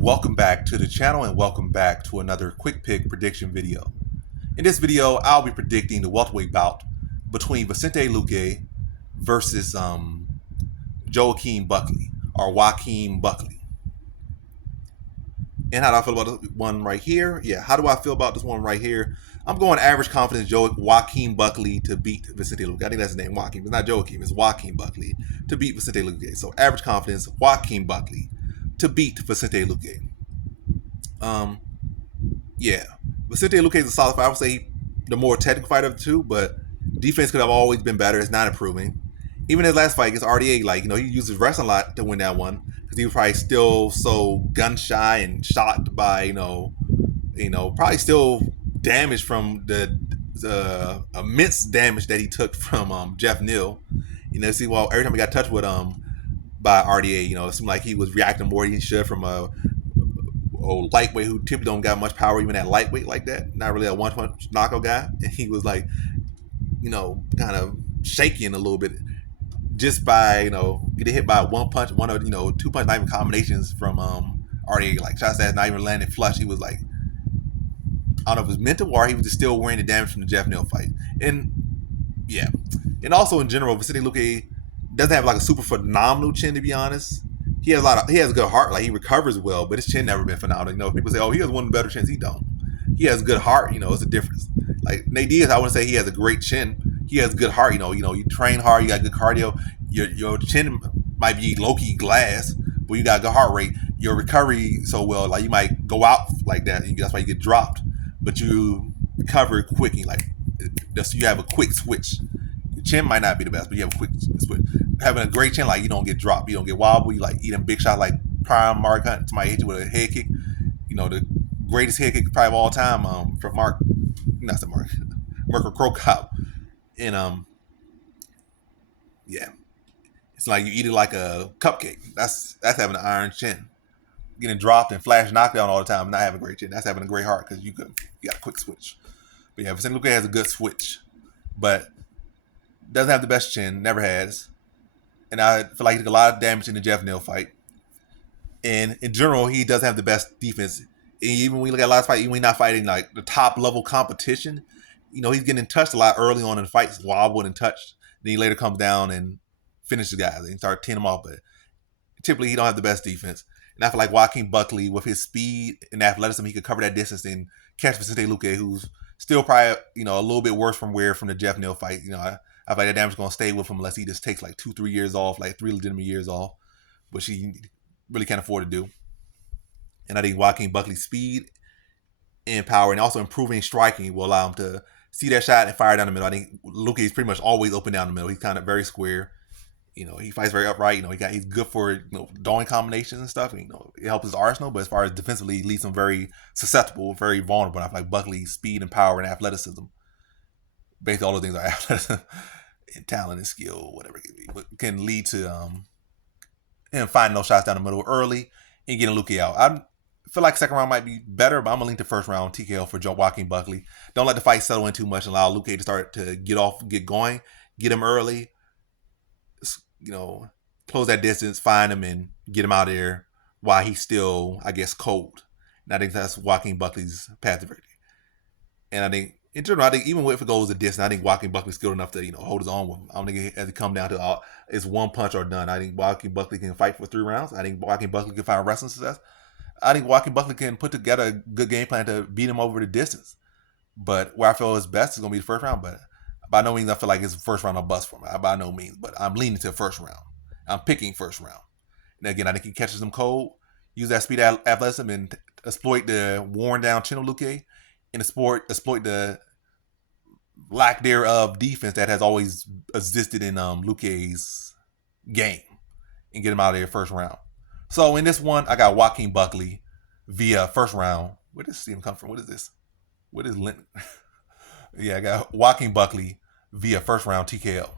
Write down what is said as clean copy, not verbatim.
Welcome back to the channel and welcome back to another quick pick prediction video. In this video, I'll be predicting the welterweight bout between Vicente Luque versus Joaquim Buckley or Joaquim Buckley. And how do I feel about this one right here? Yeah, how do I feel about this one right here? I'm going average confidence Joaquim Buckley to beat Vicente Luque. I think that's his name, Joaquim. It's not Joaquim, it's Joaquim Buckley to beat Vicente Luque. So average confidence, Joaquim Buckley to beat Vicente Luque. Yeah, Vicente Luque is a solid fighter. I would say the more technical fighter of the two, but defense could have always been better. It's not improving. Even his last fight against RDA, he used his wrestling a lot to win that one because he was probably still so gun shy and shocked by probably still damaged from the immense damage that he took from Jeff Neal. Every time he got touched with by RDA, it seemed like he was reacting more than he should from a lightweight who typically don't got much power even at lightweight like that. Not really a one-punch knockout guy. And he was kind of shaking a little bit just by, getting hit by one punch, one or, two punch, not even combinations from RDA. Like shots that not even landing flush. He was I don't know if it was mental or he was just still wearing the damage from the Jeff Neal fight. And yeah. And also in general, Vicente Luque doesn't have a super phenomenal chin, to be honest. He has a good heart, he recovers well, but his chin never been phenomenal. People say, oh, he has one of the better chins. He don't. He has good heart, it's a difference. Like Nate Diaz, I wouldn't say he has a great chin. He has good heart, you train hard, you got good cardio. Your chin might be low-key glass, but you got good heart rate. Your recovery so well, you might go out like that, and that's why you get dropped. But you recover quick, you have a quick switch. Your chin might not be the best, but you have a quick switch. Having a great chin, you don't get dropped, you don't get wobbled, you eating big shots like prime Mark Hunt. Somebody hit you with a head kick, the greatest head kick probably of all time from Mark Crocop. And yeah, it's like you eat it like a cupcake. That's having an iron chin. Getting dropped and flash knockdown all the time and not having a great chin. That's having a great heart because you got a quick switch. But yeah, Vicente Luque has a good switch, but doesn't have the best chin, never has. And I feel like he took a lot of damage in the Jeff Neal fight. And in general, he doesn't have the best defense. And even when we look at last fight, even when he's not fighting the top level competition, he's getting touched a lot early on in the fights, wobbled and touched. Then he later comes down and finishes guys and start teeing them off. But typically, he don't have the best defense. And I feel like Joaquim Buckley, with his speed and athleticism, he could cover that distance and catch Vicente Luque, who's still probably a little bit worse from the Jeff Neal fight. I feel like that damage is going to stay with him unless he just takes 2-3 years off, 3 legitimate years off, which he really can't afford to do. And I think Joaquim Buckley's speed and power and also improving striking will allow him to see that shot and fire down the middle. I think Luque is pretty much always open down the middle. He's kind of very square. He fights very upright. He's good for throwing combinations and stuff. It helps his arsenal, but as far as defensively, he leaves him very susceptible, very vulnerable. And I feel like Buckley's speed and power and athleticism, basically all those things are athleticism and talent and skill, whatever it can be, but can lead to him finding those shots down the middle early and getting Luque out. I feel like second round might be better, but I'm gonna lean to first round TKO for Joaquim Buckley. Don't let the fight settle in too much and allow Luque to start to get going, get him early. Close that distance, find him, and get him out of there while he's still, I guess, cold. And I think that's Joaquim Buckley's path to victory. And I think, in general, even if it goes a distance, I think Joaquim Buckley's skilled enough to hold his own with him. I don't think it has to come down to it's one punch or done. I think Joaquim Buckley can fight for 3 rounds. I think Joaquim Buckley can find wrestling success. I think Joaquim Buckley can put together a good game plan to beat him over the distance. But where I feel is best is going to be the first round. But by no means I feel like it's first round or bust for me. By no means. But I'm leaning to first round. I'm picking first round. And again, I think he catches them cold, use that speed athleticism, and exploit the worn down chin of Luque, and exploit the lack thereof defense that has always existed in Luque's game, and get him out of there first round. So in this one, I got Joaquim Buckley via first round. Where does this even come from? What is this? What is Lint? Yeah, I got Joaquim Buckley via first round TKO.